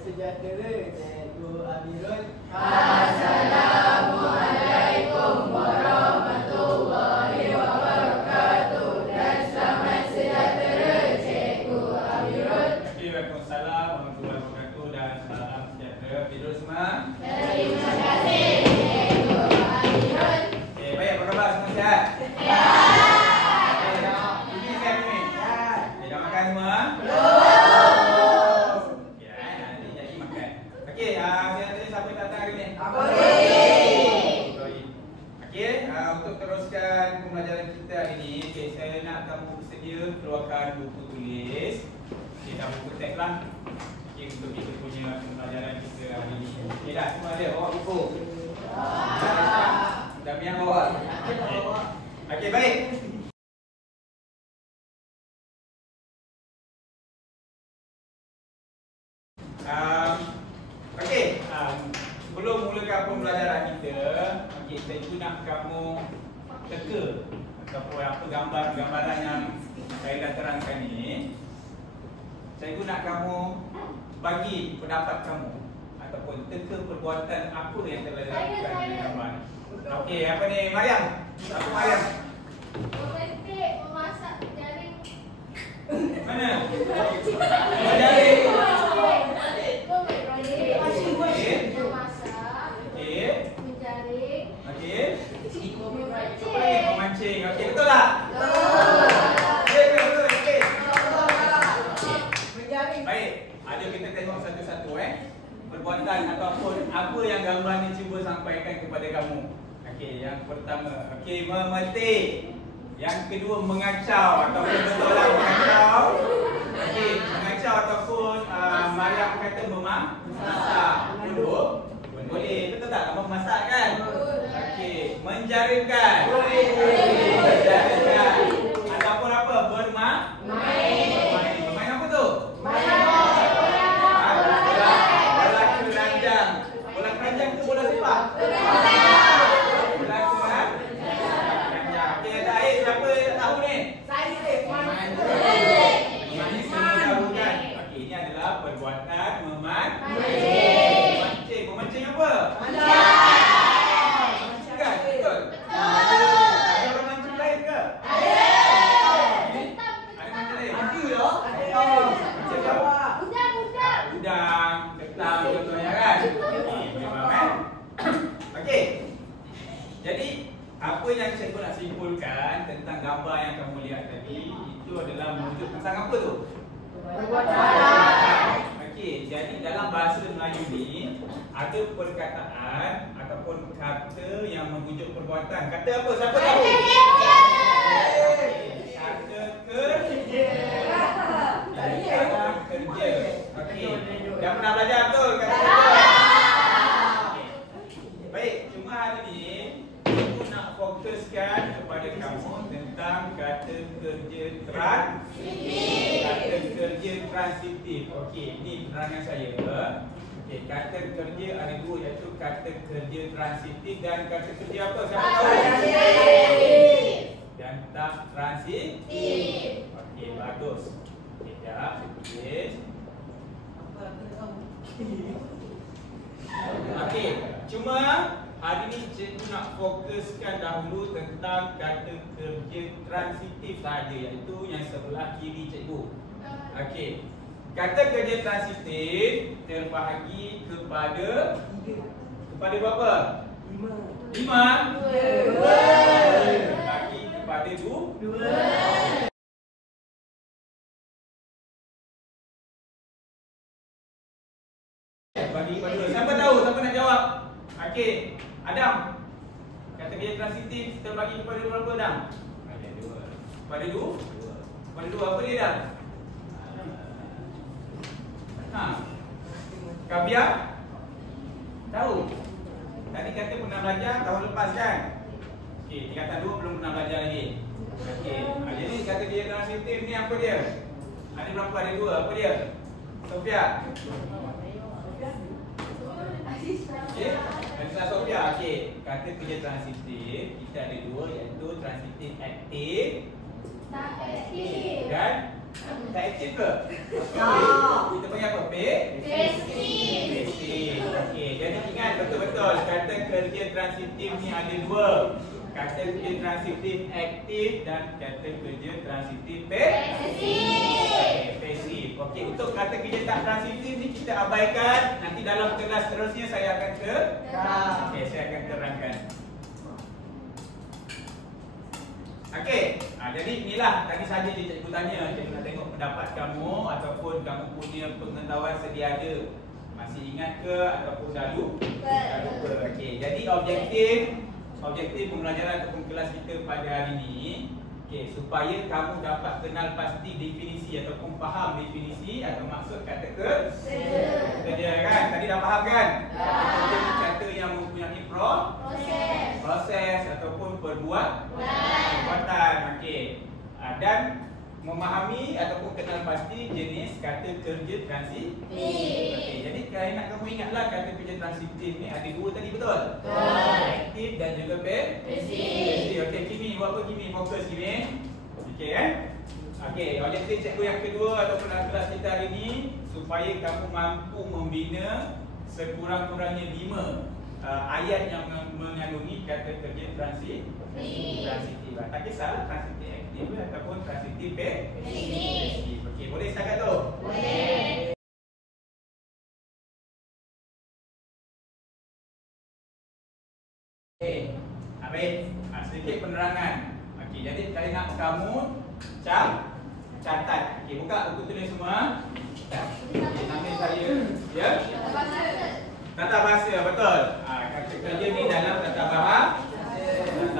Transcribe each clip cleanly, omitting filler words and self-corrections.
sejahtera Cikgu Amirul. Assalamualaikum warahmatullahi wabarakatuh dan selamat sejahtera Cikgu Amirul. Waalaikumsalam warahmatullahi wabarakatuh dan salam sejahtera. Tidur semua? Terima kasih Cikgu Amirul. Okey, baik, apa khabar semua sihat? Ini sihat ni? Okey, dah makan semua? Untuk teruskan pembelajaran kita hari ini, saya nak kamu bersedia keluarkan buku tulis. Dan buku teks lah. Untuk kita punya pembelajaran kita hari ini. Dah semua ada bawa buku? Dah biar bawa? Okey, baik. Sebelum mulakan pembelajaran kita, saya nak kamu teka ataupun apa gambaran yang saya dah terangkan ni. Saya nak kamu bagi pendapat kamu ataupun teka perbuatan apa yang telah dilakukan di gambar. Okey, apa ni Mariam? Apa Mariam? Memetik, memasak, jaring. Mana? Jaring. Memancing. Okey, betul tak? Betul. Okey. Baik, ada kita tengok satu-satu perbuatan ataupun apa yang gambar ni cuba sampaikan kepada kamu. Okey, yang pertama, memetik. Yang kedua, mengacau ataupun betul lah mengacau. Okey, mengacau ataupun Mariam kata memasak. Boleh, betul tak? Kamu memasak kan? Okey, menjaringkan. Menjaringkan. Ataupun apa? Bermain. Bermain apa tu? Bola keranjang. Bola keranjang ke bola sepak? Bola keranjang. Okey, Aid, siapa yang tak tahu ni? Saya. Ini semua tahu kan? Okey, ini adalah perbuatan memancing. Memancing apa? Jadi, apa yang cikgu nak simpulkan tentang gambar yang kamu lihat tadi, itu adalah menunjuk tentang apa tu? Perbuatan. Okey, jadi dalam bahasa Melayu ni ada perkataan ataupun kata yang menunjuk perbuatan. Kata apa? Siapa tahu? Kata kerja. Kata kerja. Okey. Dah pernah belajar betul kata kerja? Baik, cuma hari ni aku nak fokuskan kepada kamu tentang kata kerja transitif. Kata kerja transitif. Okey, ini penerangan saya. Okey, kata kerja ada dua, iaitu kata kerja transitif dan kata kerja apa? Siapa tahu? Transitif. Dan tak transitif. Okey, bagus. Sekejap. Okey, cuma hari ni cikgu nak fokuskan dahulu tentang kata kerja transitif saja, iaitu yang sebelah kiri cikgu. Okey. Kata kerja transitif terbahagi kepada berapa? 5. Terbahagi kepada 2. Bagi kepada 2. Siapa tahu? Siapa nak jawab? Okey, Adam. Kata kerja transitif terbagi kepada berapa, Adam? Ada 2. Pada 2? Pada 2 apa dia, Adam? Kabia? Tahu? Tadi kata pernah belajar tahun lepas kan? Okey, tingkatan 2 belum pernah belajar lagi. Okey, jadi kata kerja transitif ni apa dia? Ada berapa? Ada 2. Apa dia? Sofia? Okey, Anissa Sofia. Okey, kata kerja transitif kita ada 2, iaitu transitif aktif Tak aktif. dan Tak aktif ke? Tak. Kita panggil apa? Pasif. Pasif. Okey, jadi ingat betul-betul kata kerja transitif ni ada dua. Kata kerja transitif aktif dan kata kerja transitif Pasif. pasif. Okey, untuk kata kerja tak transitif ni kita abaikan. Nanti dalam kelas seterusnya saya akan okey, saya akan terangkan. Okey, jadi inilah tadi saja je cikgu tanya. Cikgu nak tengok pendapat kamu ataupun kamu punya pengetahuan sedia ada. Masih ingat ke ataupun dah lupa? Okey, jadi objektif pembelajaran ataupun kelas kita pada hari ini, okey, supaya kamu dapat kenal pasti definisi ataupun faham definisi atau maksud kata kerja kan? Tadi dah faham kan? Kerja ni kata yang mempunyai proses ataupun perbuatan. Okey. Dan memahami ataupun kenal pasti jenis kata kerja transitif. Okey, jadi kalau nak kamu ingatlah kata kerja transitif ni ada dua tadi, betul? Aktif dan juga pasif. Okey, Kimi buat apa Kimi? Fokus Kimi. Okey Okey, objektif cikgu yang kedua ataupun dalam kelas kita hari ini supaya kamu mampu membina sekurang-kurangnya 5 ayat yang mengandungi kata kerja transitif. Tak kisah transitif aktif ataupun transitif pasif. Okey, boleh setakat tu? Boleh. Okey, baik. Sedikit penerangan. Okey, jadi kali nak kamu catat. Okey, buka buku tulis semua. Okey, nama saya ya. Tata bahasa, betul. Kata kerja ni dalam tata bahasa.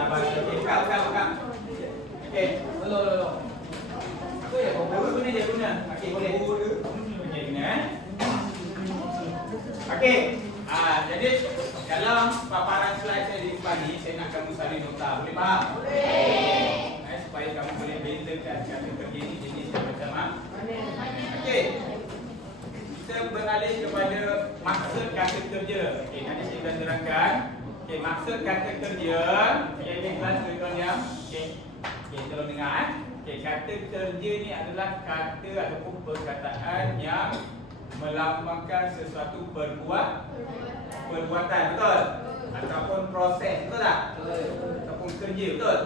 Okey, buka. Okey, belum. Apa ya? Guru ni dia guna. Okey, boleh guru. Okey, guna. Okey. Jadi dalam paparan slide saya di depan ni, saya nak kamu salin nota. Boleh faham? Boleh. Supaya kamu boleh bezakan kata kerja ni jenis yang macam mana. Okey. Kita beralih kepada maksud kata kerja. Okey, nanti saya akan terangkan. Okey, maksud kata kerja. Okey, kelas tuan-tuan yang okey, tolong dengar. Okey, kata kerja ni adalah kata ataupun perkataan yang melambangkan sesuatu perbuatan, betul? Ataupun proses, betul tak? Ataupun kerja, betul?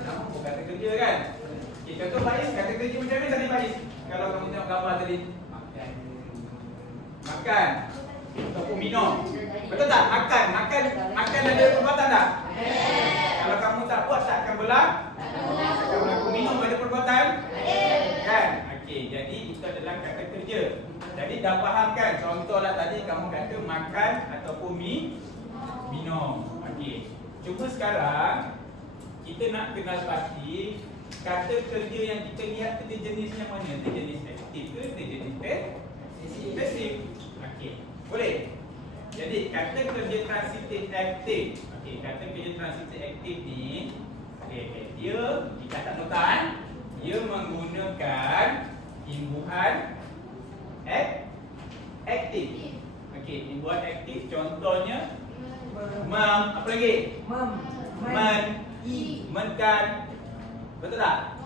Nama pun kata kerja kan? Okay, contoh Faiz, kata kerja macam mana tadi Faiz? Kalau kamu tengok gambar tadi, makan ataupun minum, betul tak? Makan ada perbuatan tak? Kalau kamu tak buat, tak akan berlaku. Minum ada perbuatan? Kan? Okey, jadi itu adalah kata kerja. Jadi dah faham kan? Contohlah tadi kamu kata makan ataupun minum. Okey. Cuma sekarang kita nak kenal pasti kata kerja yang kita lihat tu dia jenisnya mana? Dia jenis aktif ke? Dia jenis pasif? Okey. Boleh? Jadi kata kerja transitif aktif. Okey, kata kerja transitif aktif ni dia kita tak notan, dia menggunakan imbuhan aktif. Okey, imbuhan aktif contohnya apa lagi? Menkan. Betul tak?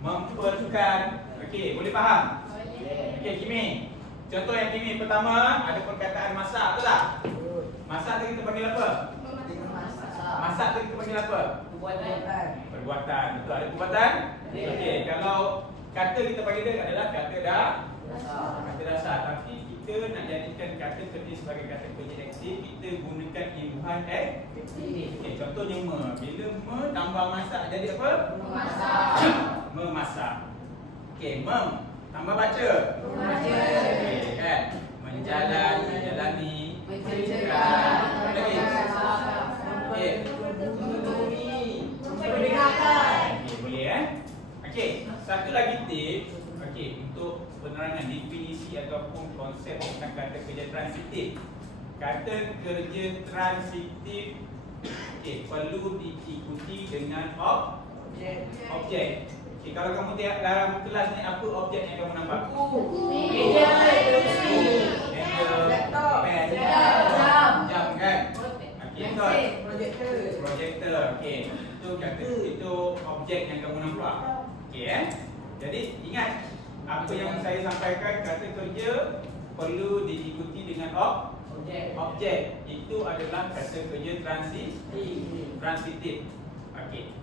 Memperkan. Okey, boleh faham? Okey, Kimi. Contoh yang Kimi pertama ada perkataan masak, betul tak? Masak tu kita panggil apa? Masak tu kita panggil apa? Perbuatan. Betul, ada perbuatan? Okey, kalau kata kita panggil dia adalah kata dasar. Tapi kita nak jadikan kata kerja sebagai kata kerja aktif, kita gunakan imbuhan aktif. Okey, contohnya bila tambah masak jadi apa? Memasak. Okey, tambah baca. Okey, kan? Menjalani. Lagi. Okey. Mendengarkan. Okey, boleh Okey, satu lagi tips. Okey, untuk penerangan definisi ataupun konsep tentang kata kerja transitif. Kata kerja transitif perlu diikuti dengan objek. Okey, kalau kamu tengok dalam kelas ni apa objek yang kamu nampak? Meja, kursi, laptop, pen, jam kan? Okey, betul. Projektor. Okey. Itu objek yang kamu nampak. Okey Jadi ingat apa yang saya sampaikan, kata kerja perlu diikuti dengan objek. Itu adalah kata kerja transitif. Okey.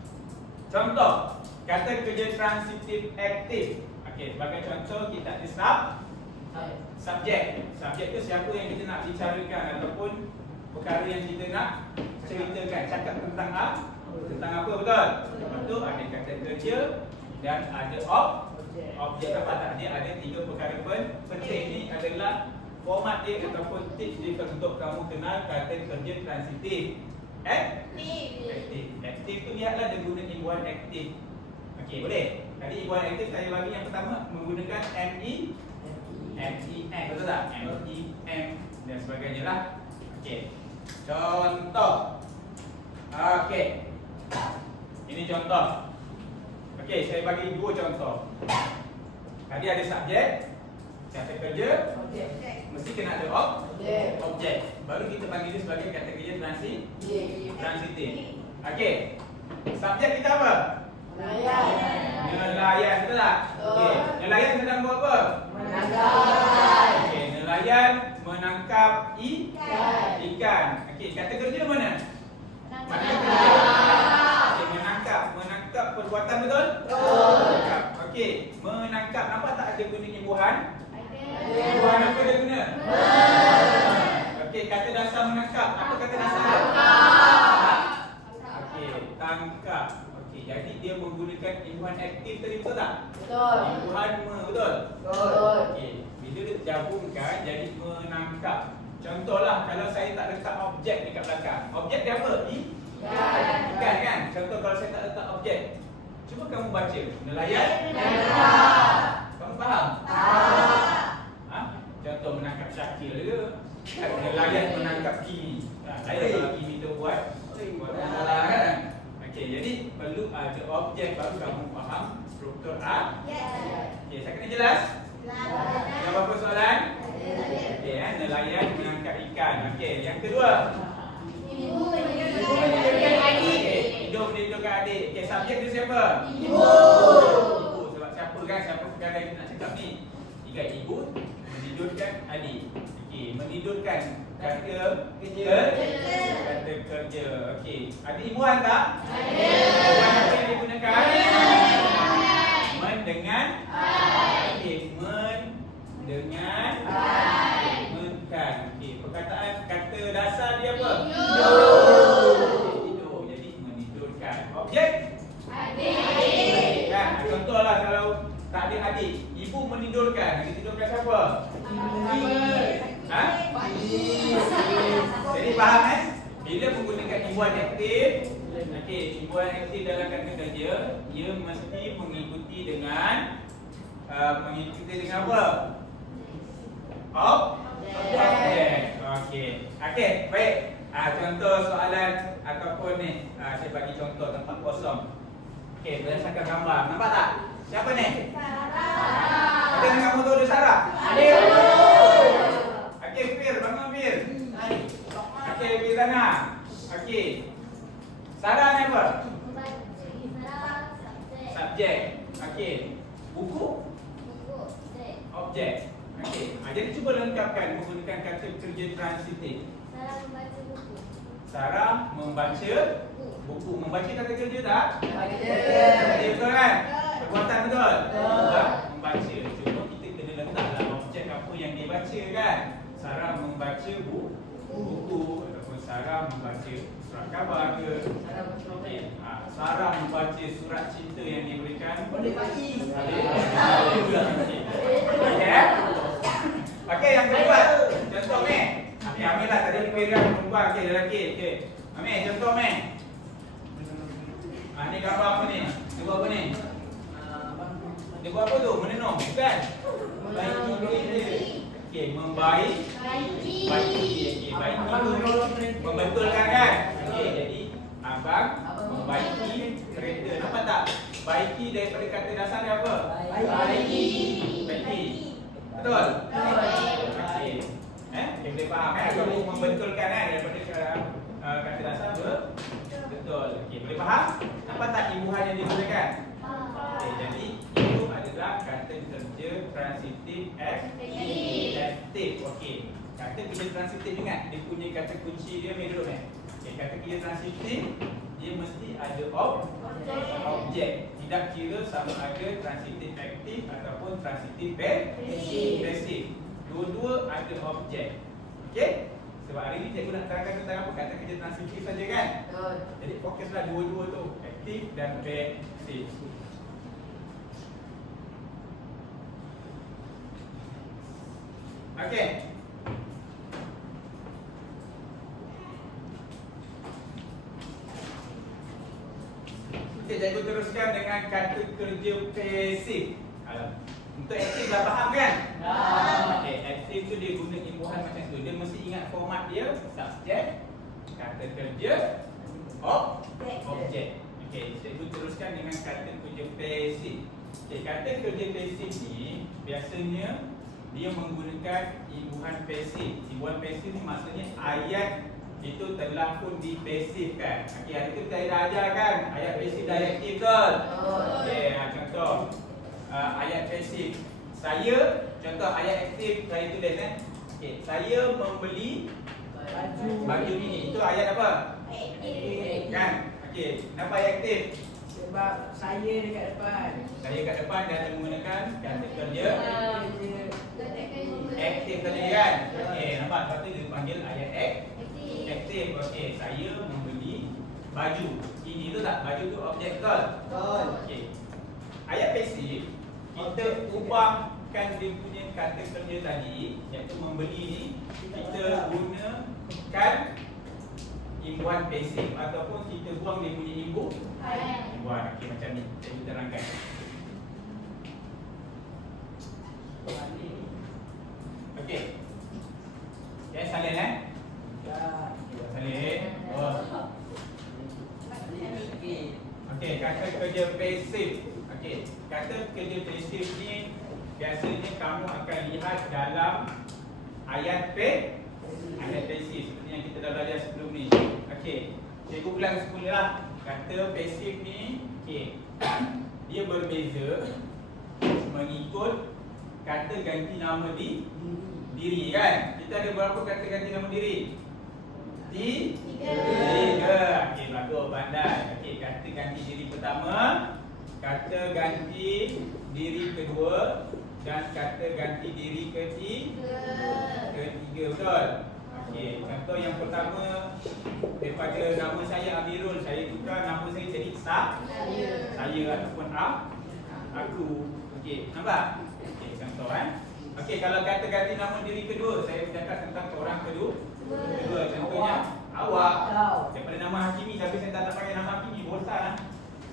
Contoh, kata kerja transitif aktif. Okey, sebagai contoh kita ada subjek. Subjek tu siapa yang kita nak bicarakan ataupun perkara yang kita nak ceritakan, cakap tentang apa, betul? Lepas tu ada kata kerja dan ada objek. Apa tak? Dia ada 3 perkara penting. Ni adalah format dia ataupun tips dia untuk kamu kenal kata kerja transitif. Aktif tu lihatlah dia guna imbuhan aktif. Okey, boleh? Tadi imbuhan aktif saya bagi yang pertama menggunakan MEM, betul tak? MEM dan sebagainya lah. Okey. Contoh. Okey. Ini contoh. Okey, saya bagi 2 contoh. Tadi ada subjek, kata kerja, mesti kena ada objek. Baru kita panggil dia sebagai kata kerja transitif. Okey. Subjek kita apa? Nelayan, betul tak? Okey. Nelayan sedang buat apa? Menangkap. Okey, nelayan menangkap ikan. Okey, kata kerja mana? Menangkap perbuatan, betul? Menangkap. Okey, menangkap. Nampak tak ada guna imbuhan? Imbuhan apa dia guna? Okey, kata dasar menangkap. Apa kata dasar dia? Okey, tangkap. Okey, jadi dia menggunakan imbuhan aktif tadi, betul tak? Betul. Imbuhan betul? Betul. Okey, bila dia gabungkan jadi menangkap. Contohlah kalau saya tak letak objek dekat belakang. Objek dia apa? Ikan kan? Contoh kalau saya tak letak objek. Cuba kamu baca. Nelayan menangkap. Kamu faham? Contoh menangkap Syakir ke? Nelayan menangkap Kimi. Saya kalau Kimi tu buat salah kan? Okey, jadi perlu ada objek baru kamu faham struktur Okey, saya kena jelas? Ada apa soalan? Okey, nelayan menangkap ikan. Okey, yang kedua. Hidup menidurkan adik. Okey, subjek dia siapa? Ibu. Sebab siapa kan? Siapa perkara yang nak cakap ni? Ibu menidurkan adik. Okey, menidurkan kata kerja. Kata kerja. Okey, ada imbuhan tak? Ada. Imbuhan apa yang digunakan? Mendengar. Okey, mendengar. Mendengar. Okey, perkataan kata dasar dia apa? Tidur. Jadi menidurkan. Objek? Adik. Kan? Contohlah kalau tak ada adik, ibu menidurkan. Menidurkan siapa? Jadi faham Bila menggunakan imbuhan aktif, okey, imbuhan aktif dalam kata kerja, ia mesti mengikuti dengan apa? Objek. Okey, baik. Contoh soalan ataupun ni, saya bagi contoh tempat kosong. Okey, berdasarkan gambar. Nampak tak? Siapa ni? Sarah. Ada yang kamu tahu dia Sarah? Ada. Okey, Fir, bangun Fir. Okey, Fir sana. Okey. Sarah ni apa? Subjek. Okey. Buku? Objek. Okey. Jadi cuba lengkapkan menggunakan kata kerja transitif. Sarah membaca buku. Membaca kata kerja tak? Betul kan? Perbuatan betul? Membaca. Cuma kita kena letaklah objek apa yang dia baca kan? Sarah membaca buku ataupun Sarah membaca surat khabar ke? Sarah membaca surat cinta yang diberikan oleh Faiz. Okey, yang kedua. Contoh meh. Ambil lah tadi perempuan perempuan okey lelaki. Okey. Ambil contoh meh. Ni gambar apa ni? Dia buat apa ni? Dia buat apa tu? Menenung, bukan? Okey, membaiki. Okey, baiki tu membetulkan kan? Okey, jadi abang membaiki kereta. Nampak tak? Baiki daripada kata dasar dia apa? Baiki. Betul? Okey. Dia boleh faham kan? Kamu membetulkan daripada kata dasar betul. Okey, boleh faham? Nampak tak imbuhan yang digunakan? Okey, jadi Kata kerja transitif, ingat dia punya kata kunci dia middle kan. Okey, kata kerja transitif dia mesti ada objek. Tidak kira sama ada transitif aktif ataupun transitif pasif. Dua-dua ada objek. Okey? Sebab hari ni cikgu nak terangkan tentang apa? Kata kerja transitif saja kan? Betul. Jadi fokuslah dua-dua tu, aktif dan pasif. Okey. Okey, cikgu teruskan dengan kata kerja pasif. Untuk aktif dah faham kan? Okey, aktif tu dia guna imbuhan macam tu. Dia mesti ingat format dia, subjek, kata kerja, objek. Okey, cikgu teruskan dengan kata kerja pasif. Okey, kata kerja pasif ni biasanya dia menggunakan imbuhan pasif. Imbuhan pasif ni maksudnya ayat itu telah pun dipasifkan. Okey, hari tu kita dah ajar kan ayat pasif dan ayat aktif betul? Okey, contoh ayat pasif. Saya, contoh ayat aktif saya tulis Okey, saya membeli baju ini. Itu ayat apa? Kan? Okey, kenapa ayat aktif? Sebab saya dekat depan. Saya kat depan dan menggunakan kata kerja aktif tadi kan? Okey, nampak kata dia panggil ayat aktif. Okey, saya membeli baju. Ini tu tak? Baju tu objek betul? Betul. Okey. Ayat pasif kita ubahkan dia punya kata kerja tadi, iaitu membeli ni, kita gunakan imbuhan pasif ataupun kita buang dia punya imbuhan. Okey, macam ni. Saya terangkan. Okey. Okay, salin salin. Okey, kata kerja pasif. Okey, kata kerja pasif ni biasanya kamu akan lihat dalam ayat pasif seperti yang kita dah belajar sebelum ni. Okey, cikgu ulang semula lah. Kata pasif ni, okey, dia berbeza mengikut kata ganti nama diri kan? Kita ada berapa kata ganti nama diri? Tiga. Okey, bagus, pandai. Okey, kata ganti diri pertama, kata ganti diri kedua dan kata ganti diri ketiga, betul? Okey, contoh yang pertama, daripada nama saya Amirul, saya tukar nama saya jadi saya ataupun aku. Okey, nampak? Okey, contoh Okey, kalau kata ganti nama diri kedua, saya bercakap tentang orang kedua. Contohnya awak. Daripada nama Hakimi, tapi saya tak nak panggil nama Hakimi, bosan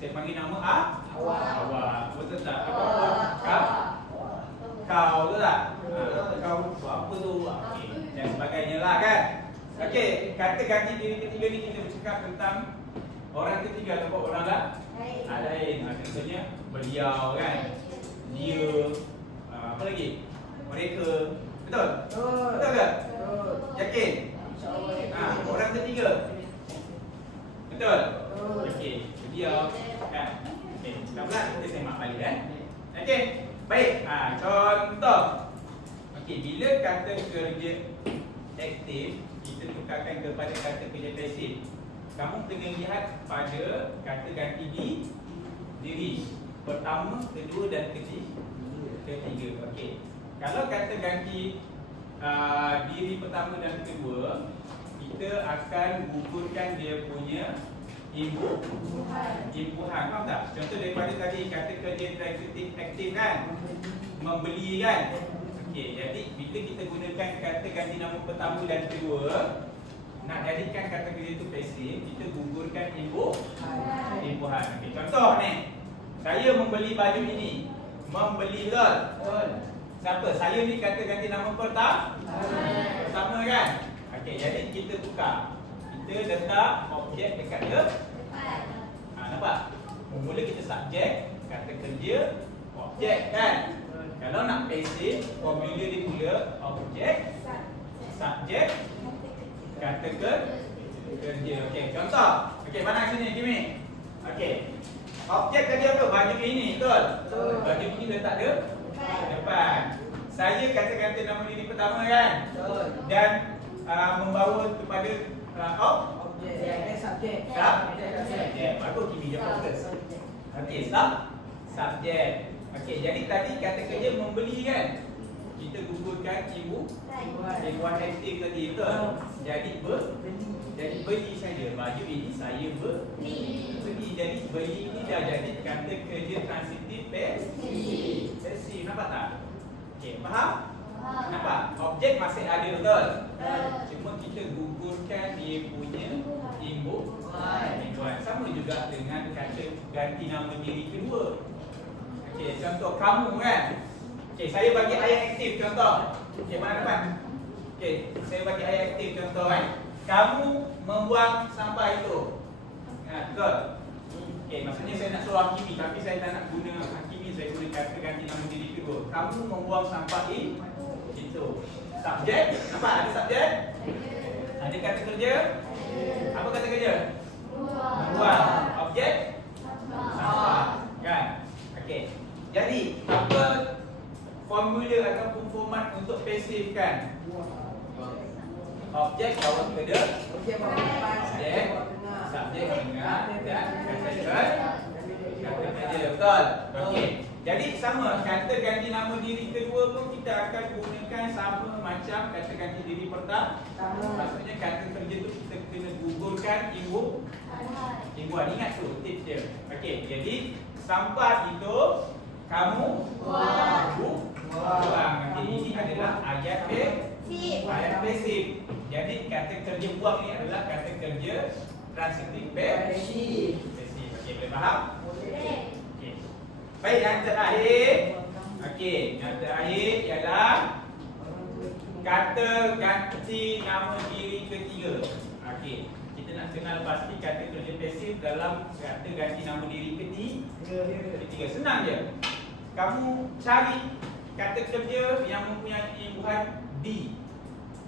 saya panggil nama awak. Betul tak? Kau tu tak? Kau apa tu? Okey, dan sebagainya lah kan. Okey, kata ganti diri ketiga ni kita bercakap tentang orang ketiga ataupun orang lain. Contohnya beliau kan, dia, apa lagi? Mereka. Betul? Betul ke? Yakin? Orang ketiga. Betul? Okey, beliau kan. Okey, pelan-pelan kita semak balik Okey, baik. Contoh. Okey, bila kata kerja aktif kita tukarkan kepada kata kerja pasif, kamu kena lihat pada kata ganti diri pertama, kedua dan ketiga. Okey, kalau kata ganti diri pertama dan kedua, kita akan gugurkan dia punya imbuhan. Faham tak? Contoh daripada tadi kata kerja transitif aktif kan, membeli kan. Okey, jadi bila kita gunakan kata ganti nama pertama dan kedua, nak jadikan kata kerja itu pasif, kita gugurkan imbuhan. Okey, contoh ni, saya membeli baju ini. Membeli betul? Siapa? Saya ni kata ganti nama pertama kan? Okey, jadi kita tukar. Kita letak objek dekat dia. Nampak? Mula kita subjek, kata kerja, objek kan? Kalau nak pasif, formula dia mula objek, subjek, kata kerja. Okey, contoh. Okey, mana sini Kimi? Okey. Objek tadi apa? Baju ini, betul? Baju ini letak dia depan. saya kata-kata nama diri pertama kan? Betul. Dan membawa kepada Objek. Subjek. Subjek. Baru Kimi dia fokus. Okey, subjek. Okey, jadi tadi kata kerja membeli kan? Kita gugurkan imbuhan aktif tadi, betul? Jadi beli saja. Baju ini saya beli. Jadi beli ini dah jadi kata kerja transitif pasif. Nampak tak? Okey, faham? Nampak? Objek masih ada, betul? Cuma kita gugurkan dia punya imbuhan. Sama juga dengan kata ganti nama diri kedua. Okey, contoh kamu kan? Okey, saya bagi ayat aktif contoh. Okey, mana dapat? Okey, saya bagi ayat aktif contoh kan. Kamu membuang sampah itu. Betul? Okey, maksudnya saya nak suruh Hakimi, tapi saya tak nak guna Hakimi, saya guna kata ganti nama diri kedua. Kamu membuang sampah itu. Subjek, nampak ada subjek? Ada kata kerja? Apa kata kerja? Membuang. Objek? Sampah. Kan? Okey. Jadi, apa formula ataupun format untuk pasif kan? Objek bawah kerja, Objek bawah depan. subjek, Tengah. subjek tengah dan kata kerja. Betul? Okey. Jadi sama, kata ganti nama diri kedua pun kita akan gunakan sama macam kata ganti diri pertama. Maksudnya kata kerja tu kita kena gugurkan imbuhan. Ingat tu tips dia. Okey, jadi sampah itu kamu buang. Okey, ini adalah ayat pasif. Jadi kata kerja buang ni adalah kata kerja transitif pasif. Okey, boleh faham? Okey. Baik, yang terakhir. Okey, yang terakhir ialah kata ganti nama diri ketiga. Okey, kita nak kenal pasti kata kerja pasif dalam kata ganti nama diri ketiga. Senang je. Kamu cari kata kerja yang mempunyai imbuhan D.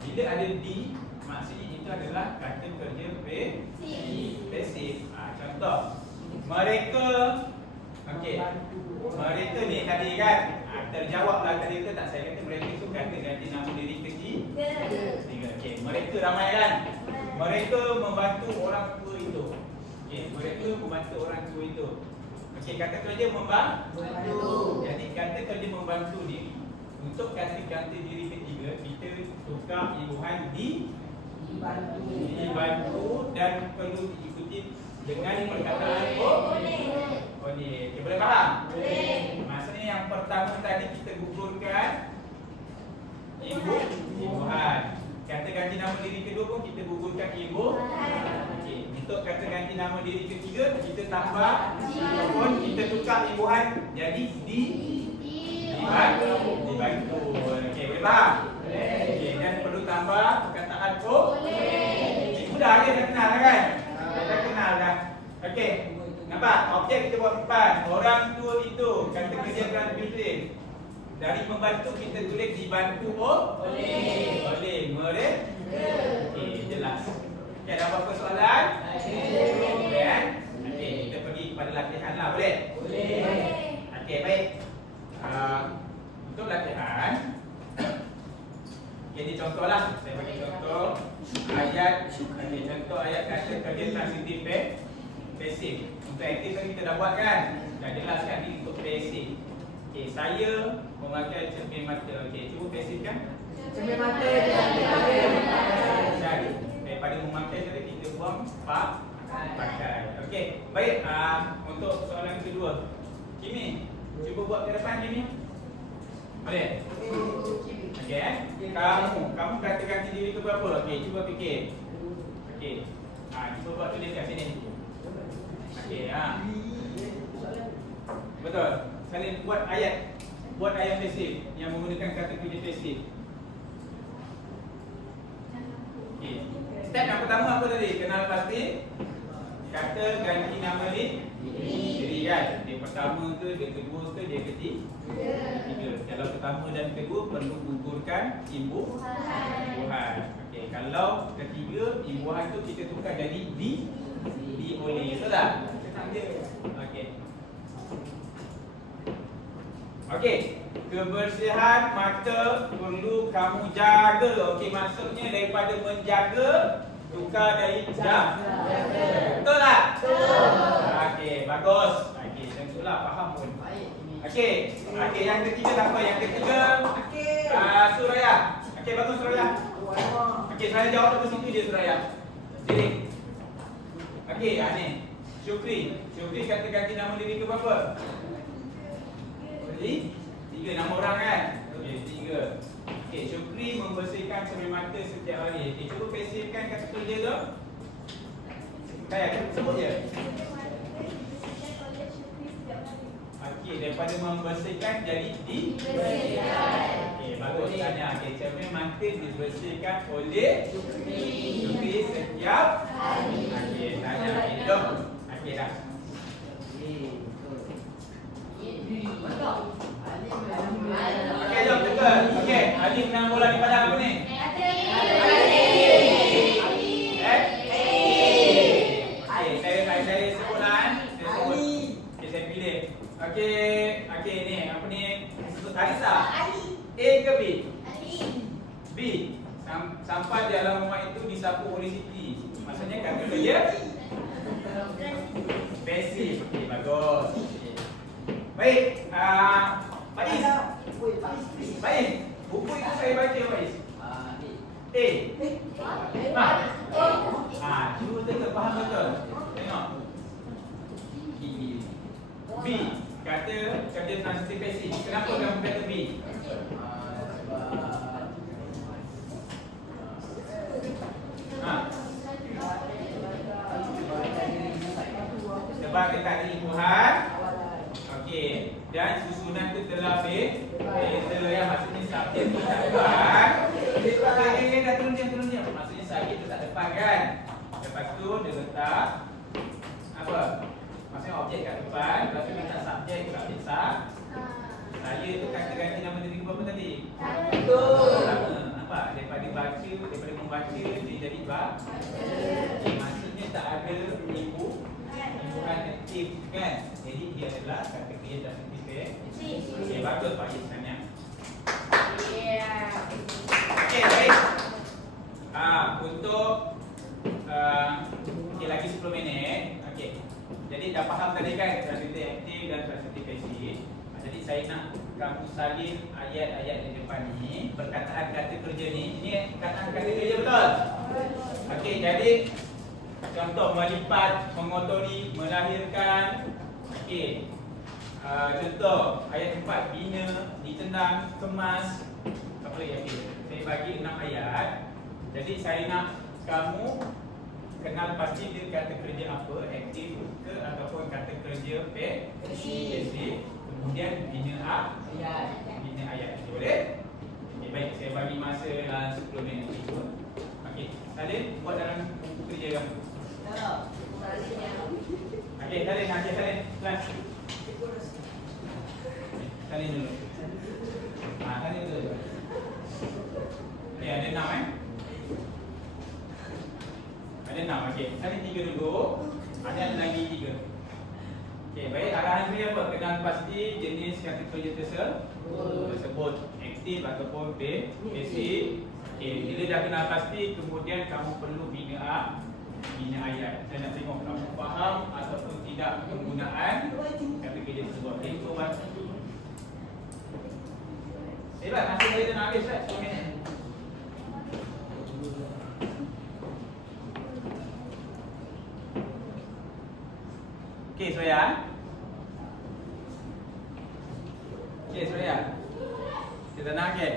Bila ada D, maksudnya itu adalah kata kerja pasif. Contoh, mereka. Okey, mereka ni tadi kan terjawablah tadi ke tak, saya kata mereka tu kata ganti nama diri ketiga. Okey, mereka ramai kan? Mereka membantu orang tua itu. Okey, mereka membantu orang tua itu. Okey, kata kerja membantu. Jadi kata kerja membantu ni untuk kata ganti diri ketiga kita tukar imbuhan dibantu dan perlu diikuti dengan perkataan boleh. Okey, boleh faham? Boleh. Maksudnya yang pertama tadi kita gugurkan imbuhan. Kata ganti nama diri kedua pun kita gugurkan imbuhan. Okey, untuk kata ganti nama diri ketiga kita tambah ataupun kita tukar imbuhan jadi dibantu. Okey, boleh faham? Boleh. Okey, dan perlu tambah perkataan boleh. Mudah je dah kenal kan? Dah kenal dah. Okey. Nampak? Objek kita buat depan. Orang tua itu kata kerja transitif. Dari membantu kita tulis dibantu boleh. Mereka. Okey, jelas. Okey, ada apa-apa soalan? Boleh kan? Okey, kita pergi kepada latihan lah. Boleh? Okey, baik. Untuk latihan, jadi contohlah. Saya bagi contoh ayat. Okey, contoh ayat kata kerja transitif pasif. Untuk aktif tadi kita dah buat kan? Dah jelaskan ni untuk pasif. Okey, saya memakai cermin mata. Okey, cuba pasifkan. Cermin mata. Jadi, daripada memakai tadi kita buang pakai. Okey, baik. Untuk soalan kedua, Kimi, cuba buat ke depan Kimi. Boleh? Okey, kamu kata ganti diri ke berapa? Okey, cuba fikir. Okey. Cuba buat tulis kat sini. Okey, betul. Salin buat ayat pasif yang menggunakan kata kerja pasif. Okey. Step yang pertama apa tadi? Kenal pasti kata ganti nama diri kan? Dia pertama ke, dia kedua ke, dia ketiga. Kalau pertama dan kedua perlu gugurkan imbuhan. Okey, kalau ketiga imbuhan tu kita tukar jadi oleh. Betul tak? Okey. Okey. kebersihan mata perlu kamu jaga. Okey, maksudnya daripada menjaga tukar dari jaga. Betul tak? Betul. Okey, bagus. Okey, tentulah faham pun. Okey, yang ketiga apa? Yang ketiga Suraya. Okey, bagus Suraya. Okey, saya jawab ke situ dia Suraya. Sini. Okey, ni. Syukri kata ganti nama diri ke berapa? Jadi 3 nama orang kan? Okey, 3. Okey, Syukri membersihkan cermin mata setiap hari. Okey, cuba pesifkan kata kerja tu. Saya sebut je. Okey, daripada membersihkan jadi dibersihkan. Okey, bagus tanya. Okey, cermin mata dibersihkan oleh Syukri setiap hari. Okey, tanya. Okey, jom. Okey dah. Okey, jom juga. Okey, Ali menang bola di padang apa ni? Saya sebutlah. Okey, saya pilih. Okey, ni apa ni? Arisa. A ke B? B. Sampai di dalam rumah itu disapu oleh Siti. Maksudnya kata kerja pasif. Okey, bagus. Baik, Faiz. Baik, buku itu saya baca Faiz. Cuba tengok faham betul. Tengok. B, kata kerja transitif pasif. Kenapa kamu kata B? Sebab dekat lingkungan. Okey, dan susunan tu telah beza yang maksudnya subjek tu tak depan. Okey, dah turun dia. Maksudnya subjek tu tak depan kan. Lepas tu dia letak apa? Maksudnya objek kat depan, lepas tu letak subjek sah. Saya tu kata ganti nama diri ke apa tadi? Betul. Nampak? Daripada membaca dia jadi baca. Maksudnya tak ada bukan aktif kan. Jadi dia adalah kata kerja tak aktif. Okey, bagus Pak Is tanya. Okey, baik. Untuk okey lagi 10 minit. Okey. Jadi dah faham tadi kan transitif aktif dan transitif pasif. Jadi saya nak kamu salin ayat-ayat di depan ni, perkataan kata kerja ni. Ini perkataan kata kerja betul? Okey, jadi contoh melipat, mengotori, melahirkan. Okey. Contoh ayat 4, bina, ditendang, kemas. Apa lagi? Saya bagi 6 ayat. Jadi saya nak kamu kenal pasti dia kata kerja apa, aktif ke ataupun kata kerja pasif. Kemudian bina ayat. Boleh? Okay, baik, saya bagi masa dalam 10 minit itu. Okey, Salin buat dalam buku kerja kamu. Okey, Salin. Kelas. Salin dulu. Salin dulu. Okey, ada 6 Ada 6, okey. Salin 3 dulu. Ada lagi 3. Okey, baik. Arahan saya apa? Kenal pasti jenis kata kerja tersebut. Aktif ataupun pasif. Okey, bila dah kenal pasti, kemudian kamu perlu bina ayat. Saya nak tengok kamu faham ataupun tidak penggunaan kata kerja tersebut. Okey, so baca. Hebat, masa saya dah nak habis kan? Okey, Suraya. Kita nak ke?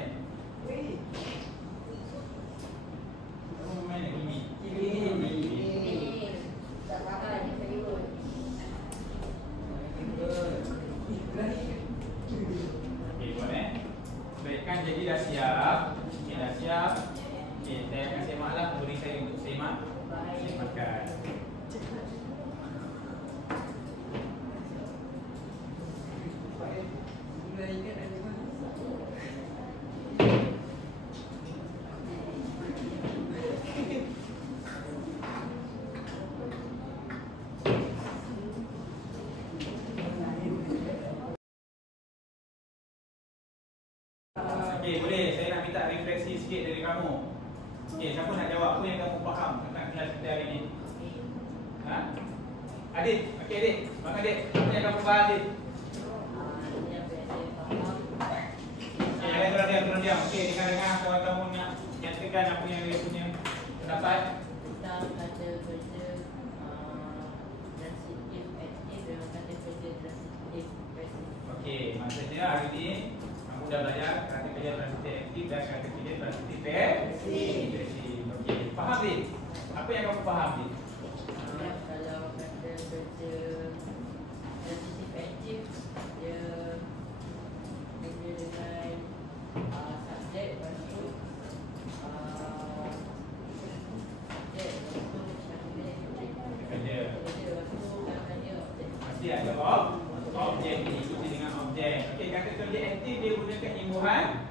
Mana ini? Okey, boleh. Baik, kan jadi dah siap. Okey, dah siap. Okey, saya akan semaklah beri saya untuk semakkan. Okey, boleh. Saya nak minta refleksi sikit dari kamu. Okey, siapa nak jawab apa yang kamu faham tentang kelas kita hari ini? Ha? Adit. Okey, Adit. Bang Adit, apa yang kamu faham, Adit? Okey, jangan diam. Okey, dengar kawan-kamu nak nyatakan apa yang dia punya pendapat. Kita kata kerja transitif aktif dan kata kerja transitif pasif. Okey, maksudnya hari ini kamu dah belajar kata kerja transitif aktif dan kata kerja transitif pasif. Okey, faham, Adit? Apa yang kamu faham, Adit? Kalau kata kerja transitif aktif dia dengan subjek masuk Kerja. Mesti ada objek ni, ikuti dengan objek. Okey, kata kerja aktif dia gunakan imbuhan